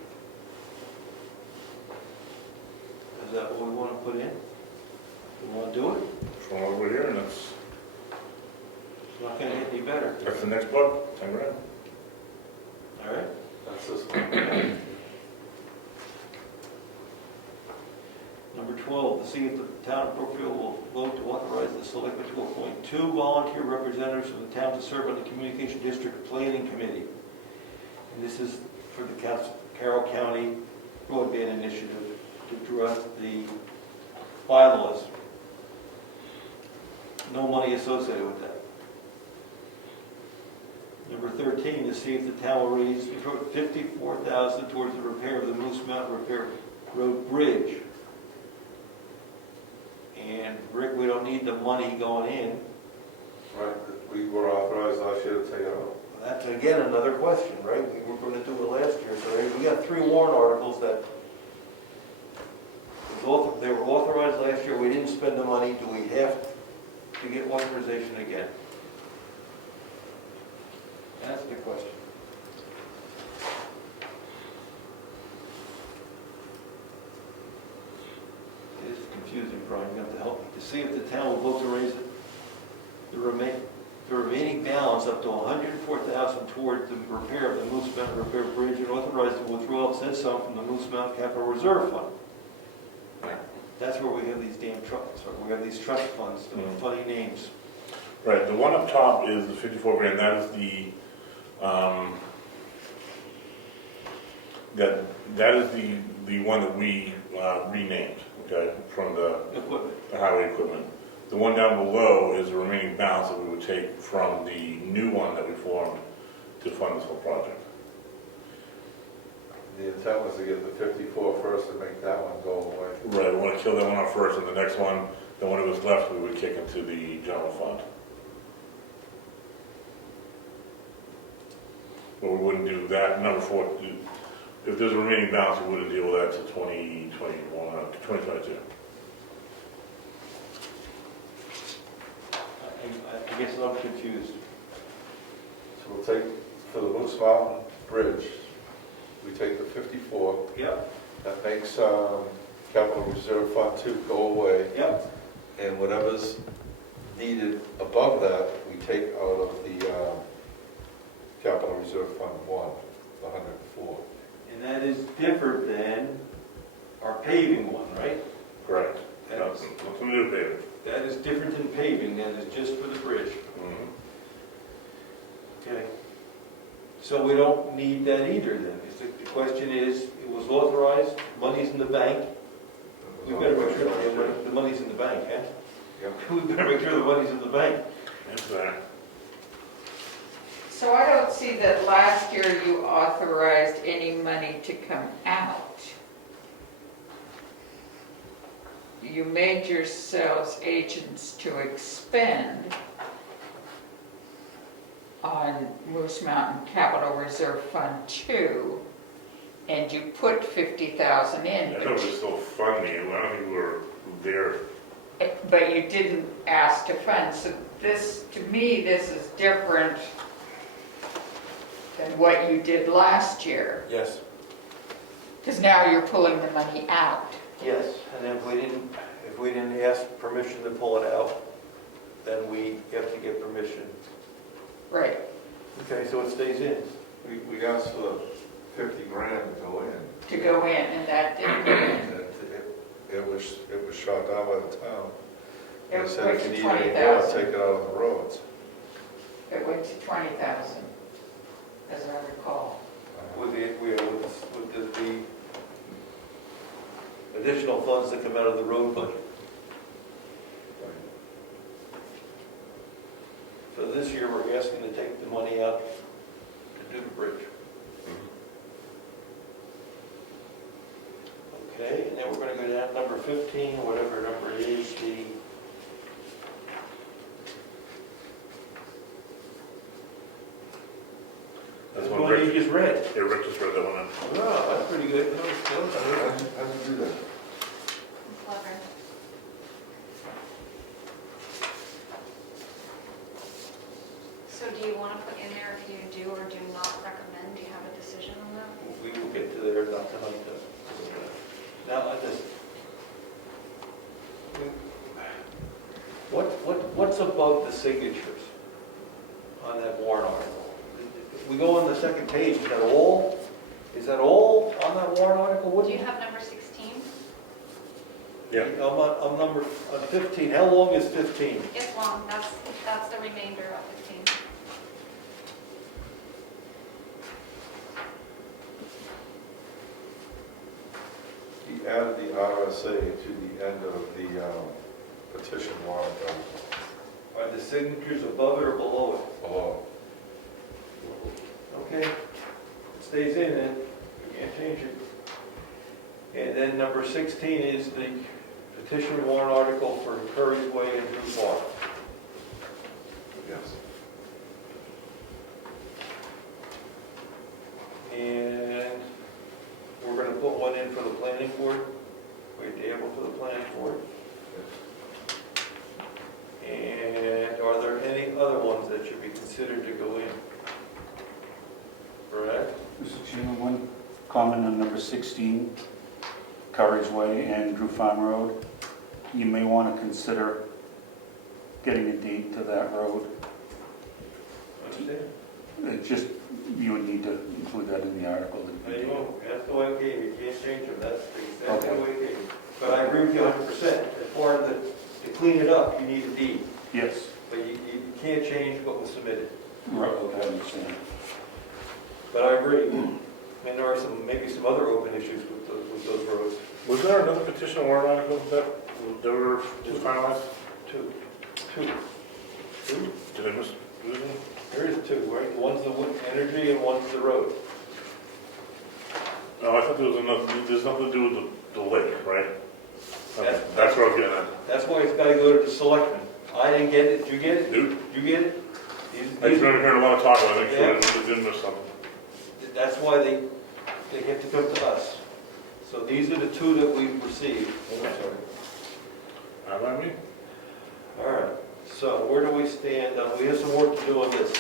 Is that what we want to put in? We want to do it? From over here, and that's It's not going to get any better. the next book, 10 grand. All right? That's this one. Number 12, to see if the town of Brookfield will vote to authorize the selectmen to appoint 2 volunteer representatives from the town to serve on the Communication District Planning Committee. And this is for the Carroll County Broadband Initiative to draft the bylaws. No money associated with that. Number 13, to see if the town will raise $54,000 towards the repair of the Moose Mountain Repair Road Bridge. And Rick, we don't need the money going in. Right, we were authorized last year to take it out. That's again another question, right? We were going to do it last year, so we got 3 warrant articles that they were authorized last year. We didn't spend the money. Do we have to get authorization again? That's the question. It is confusing, Brian. You have to help me. To see if the town will vote to raise the remaining balance up to $104,000 toward the repair of the Moose Mountain Repair Bridge and authorize the withdrawal of said sum from the Moose Mountain Capital Reserve Fund. That's where we have these damn trusts, we have these trust funds, funny names. Right, the one up top is the 54 grand, that is the, that is the one that we renamed, okay, from the highway equipment. The one down below is the remaining balance that we would take from the new one that we formed to fund this whole project. The intent was to get the 54 first and make that one go away. Right, we want to kill that one off first, and the next one, the one that was left, we would kick into the general fund. But we wouldn't do that, number 4, if there's a remaining balance, we wouldn't deal with that to 2022. I guess I'm confused. So we'll take, for the Moose Mountain Bridge, we take the 54, Yep, that makes Capital Reserve Fund 2 go away, yep. and whatever's needed above that, we take out of the Capital Reserve Fund 1, the 104. And that is different than our paving one, right? Correct. That's- Nothing to do with paving. That is different than paving, that is just for the bridge. Mhm. Okay. So we don't need that either then. The question is, it was authorized, money's in the bank. We better make sure the money's in the bank, eh? Yep. We better make sure the money's in the bank. That's that. So I don't see that last year you authorized any money to come out. You made yourselves agents to expend on Moose Mountain Capital Reserve Fund 2, and you put 50,000 in. I know we're still funding it, I don't think we were there. But you didn't ask to fund, so this, to me, this is different than what you did last year. Yes. Because now you're pulling the money out. Yes, and if we didn't ask permission to pull it out, then we have to get permission. Right. Okay, so it stays in. We asked for 50 grand to go in. To go in, and that didn't go in. And it was shot down by the town. It They said went if you to need any more, 20,000. take it out on the roads. It went to 20,000, as I recall. With the additional funds that come out of the road budget. So this year, we're asking to take the money out to do the bridge. Okay, and then And we're gonna go down to number 15, whatever number it is, That's the one one you Rick, just read. yeah, Rick just read that one in. Oh, that's pretty good. How'd you do that? Clever. So do you want to put in there if you do or do not recommend? Do you have a decision on that? We will get to there, not tonight, though. Now, what's above the signatures on that warrant article? If we go on the second page, is that all? Is that all on that warrant article? What Do you have number 16? Yeah. I'm on 15. How long is 15? It's long, that's the remainder of 15. He added the RSA to the end of the petition warrant article. Are the signatures above it or below it? Below. Okay, it stays in then, you can't change it. And then number 16 is the petition warrant article for Curry's Way and Drew Farm. Yes. And we're gonna put one in for the planning board, wait table for the planning board. And are there any other ones that should be considered to go in? Correct? Mr. Chairman, one comment on number 16, Curry's Way and Drew Farm Road. You may want to consider getting a deed to that road. Understand? Just, you would need to include that in the article. There you go, that's the way it came, you can't change them, that's exactly the way it came. But I agree with you 100%, as part of to clean it up, you need a deed, Yes, but you can't change what was submitted. right, okay, I understand. But I agree, and there are maybe some other open issues with those roads. Was there another petition warrant article that were just finalized? Two. Did I miss? There is two, right? One's the wind energy and one's the road. No, I thought there was another, there's nothing to do with the lake, right? That's- That's what I was getting at. That's why it's gotta go to the selectmen. I didn't get it, did you get it? Dude, You get it? I just heard a lot of talk about it, make sure I didn't miss something. That's why they have to come to us. So these are the two that we've received. How about me? All right, so where do we stand? We have some work to do on this.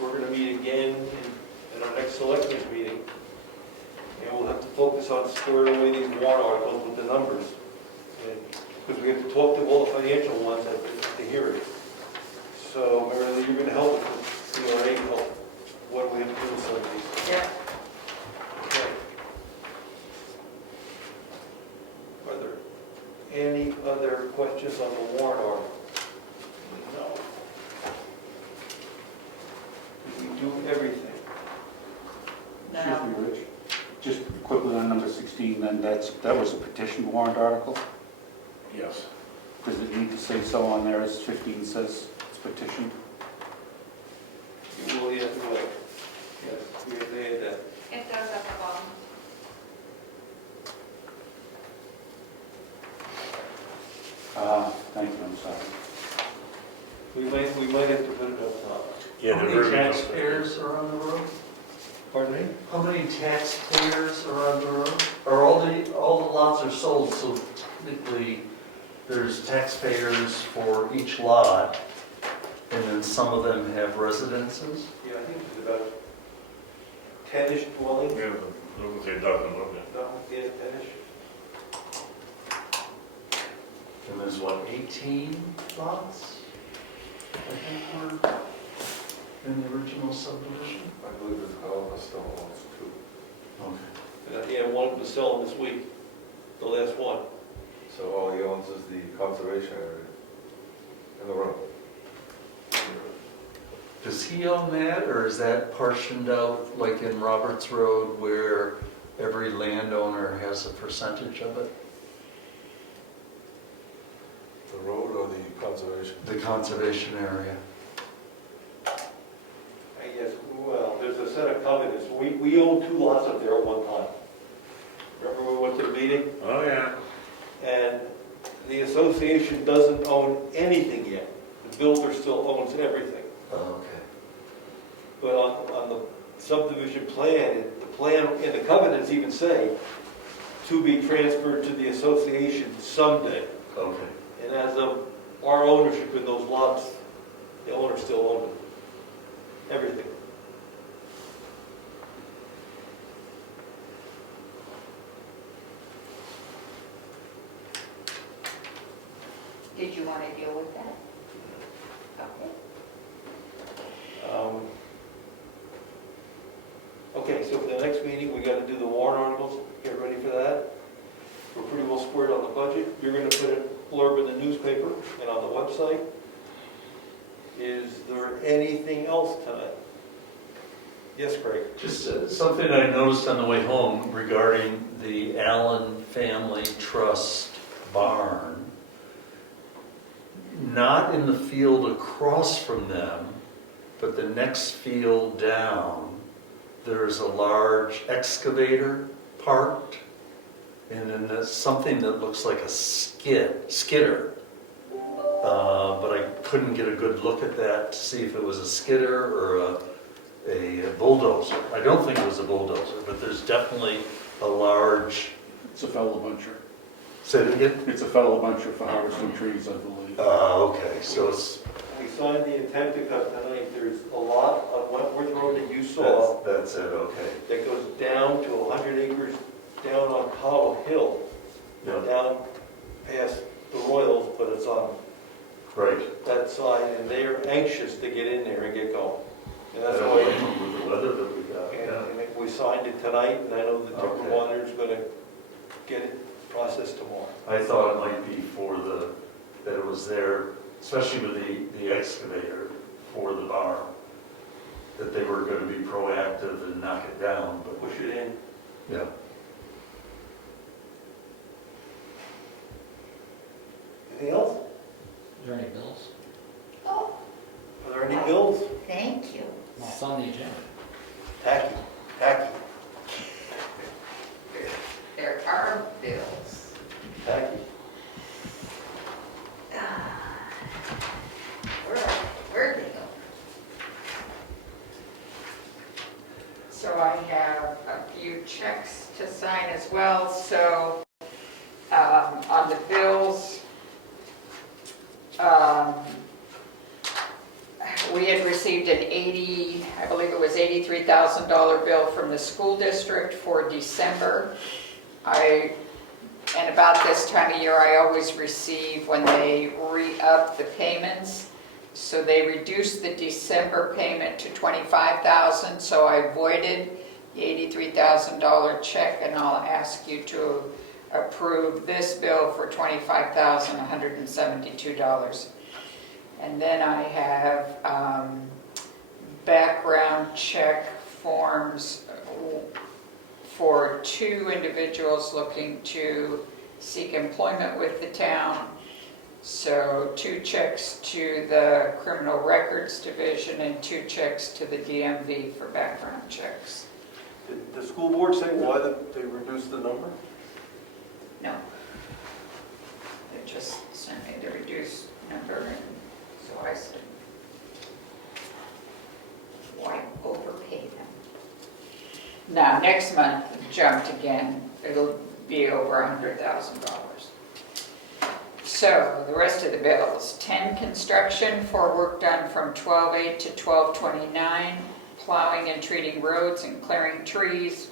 We're gonna meet again in our next selectmen's meeting. And we'll have to focus on squaring away these warrant articles with the numbers. Because we have to talk to all the financial ones at the hearing. So Mary Lee, you're gonna help us with CRA help. What do we have to do with some of these? Yeah. Okay. Are there any other questions on the warrant article? No. Did we do everything? Excuse me, Rich. Just quickly on number 16, then that was a petition warrant article. Yes. Does it need to say so on there as 15 says it's petition? You will have to wait. Yes, we have to add that. It does at the bottom. Thank you, I'm sorry. We might have to put it up top. Yeah, How the many verbiage. taxpayers are on the road? Pardon me? How many taxpayers are on the road? Or all the lots are sold, so technically there's taxpayers for each lot, and then some of them have residences? Yeah, I think it's about 10-ish dwellings. Yeah, I was gonna say a dozen, but okay. No, yeah, 10-ish. And there's what, 18 lots? I think were in the original subdivision? I believe it's Alva still owns two. Okay. Yeah, one was selling this week, the last one. So all he owns is the conservation area and the road. Does he own that, or is that portioned out like in Roberts Road where every landowner has a percentage of it? The road or the conservation? The conservation area. I guess, well, there's a set of covenants. We owned 2 lots up there at one time. Remember we went to the meeting? Oh, yeah. association doesn't own anything yet. The builder still owns everything. Okay. But on the subdivision plan, the plan and the covenants even say to be transferred to the association someday. Okay. And as of our ownership in those lots, the owner still owns it. Everything. Did you want to deal with that? Okay. Okay, so for the next meeting, we got to do the warrant articles, get ready for that. We're pretty well squared on the budget. You're going to put a blurb in the newspaper and on the website. Is there anything else tonight? Yes, Craig? Just something I noticed on the way home regarding the Allen Family Trust barn. Not in the field across from them, but the next field down, there's a large excavator parked, and then there's something that looks like a skidder. But I couldn't get a good look at that to see if it was a skidder or a bulldozer. I don't think it was a bulldozer, but there's definitely a large... It's a fellow buncher. Say it again? It's a fellow buncher for harvesting trees, I believe. Okay, so it's... We signed the intent to cut tonight. There's a lot on Wentworth Road that you saw That's it, okay. that goes down to 100 acres down on Cobble Hill, Yeah, down past the Royals, but it's on right. that side, and they're anxious to get in there and get going. And I that's don't why, remember with the weather that we got, and yeah. we signed it tonight, and I know the timber Okay. monitor's gonna get it processed tomorrow. I thought it might be for that it was there, especially with the excavator for the barn, that they were gonna be proactive and knock it down, but, Push it in. yeah. Anything else? Is there any bills? Oh, Are there any bills? thank you. It's on the agenda. Tacky, tacky, There are bills. tacky. Where'd they go? So I have a few checks to sign as well, so on the bills, we had received an I believe it was $83,000 bill from the school district for December. And about this time of year, I always receive when they re-up the payments. So they reduced the December payment to $25,000, so I voided the $83,000 check, and I'll ask you to approve this bill for $25,172. And then I have background check forms for 2 individuals looking to seek employment with the town. So 2 checks to the Criminal Records Division and 2 checks to the DMV for background checks. Did the school board say why they reduced the number? No. They just sent me the reduced number, and so I said, why overpay them? Now, next month, it jumped again. It'll be over $100,000. So, the rest of the bills, 10 construction for work done from 12/8 to 12/29, plowing and treating roads and clearing trees.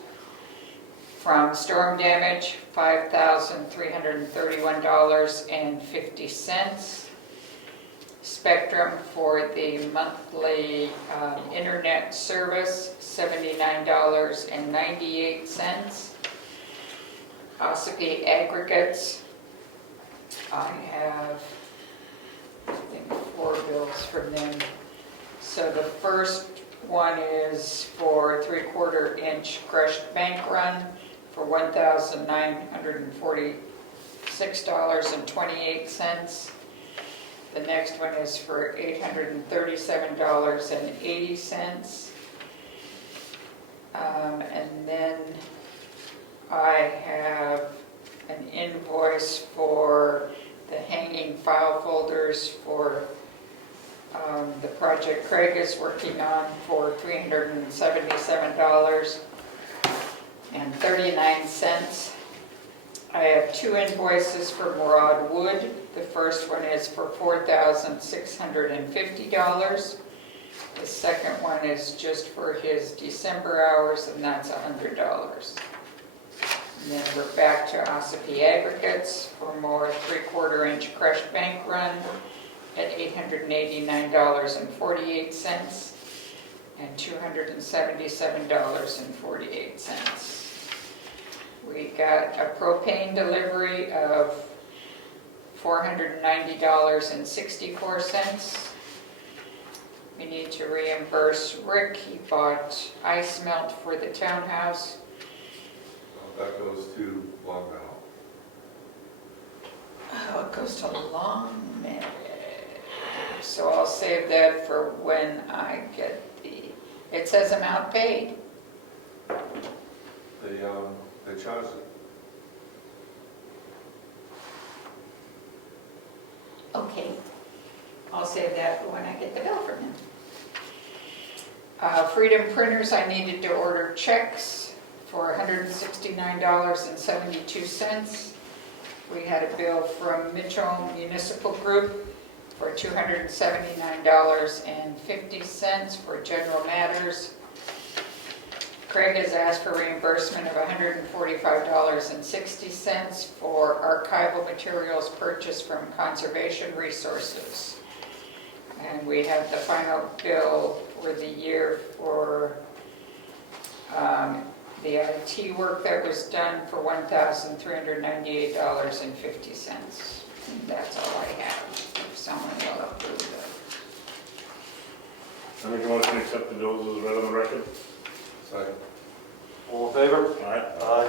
From storm damage, $5,331.50. Spectrum for the monthly internet service, $79.98. Ossipee Aggregates, I have, I think, 4 bills from them. So the first one is for 3/4 inch crushed bank run for $1,946.28. The next one is for $837.80. And then I have an invoice for the hanging file folders for the project Craig is working on for $377.39. I have 2 invoices for Murad Wood. The first one is for $4,650. The second one is just for his December hours, and that's $100. And then we're back to Ossipee Aggregates for more 3/4 inch crushed bank run at $889.48 and $277.48. We got a propane delivery of $490.64. We need to reimburse Rick. He bought ice melt for the townhouse. That goes to Long Meadow. Oh, it goes to Long Meadow. So I'll save that for when I get it says amount paid. They charge it. Okay. I'll save that for when I get the bill from him. Freedom Printers, I needed to order checks for $169.72. We had a bill from Mitchell Municipal Group for $279.50 for general matters. Craig has asked for reimbursement of $145.60 for archival materials purchased from Conservation Resources. And we have the final bill for the year for the IT work that was done for $1,398.50. And that's all I have. If someone will approve it. I make a motion to accept the bills as read on the record. Second. All in favor? All right. Aye.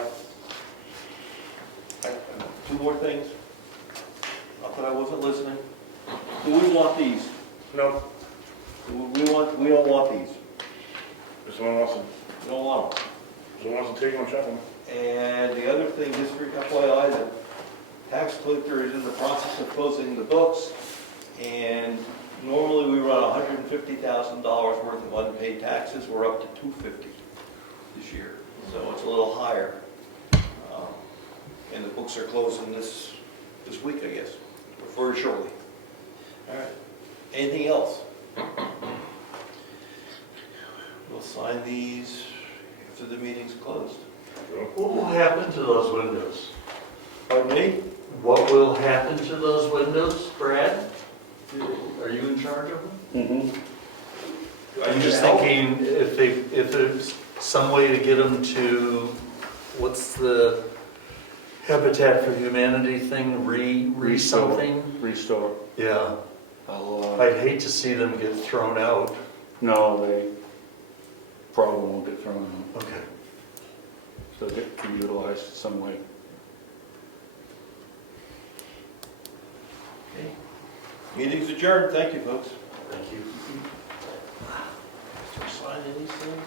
Two more things. Not that I wasn't listening. Do we want these? No, We don't want these. if someone wants to, We don't want them. take them, check them. And the other thing, just for FYI, the tax collector is in the process of closing the books. And normally we run $150,000 worth of unpaid taxes. We're up to $250 this year. So it's a little higher. And the books are closing this week, I guess, or very shortly. All right. Anything else? We'll sign these after the meeting's closed. What will happen to those windows? Pardon me? What will happen to those windows, Brad? Are you in charge of them? Mm-hmm. I'm just thinking if there's some way to get them to, what's the Habitat for Humanity thing, re something? Restore. Yeah, I'll, I'd hate to see them get thrown out. no, they probably won't get thrown out. Okay. So it can be utilized some way. Meeting's adjourned. Thank you, folks. Thank you. Signing these things?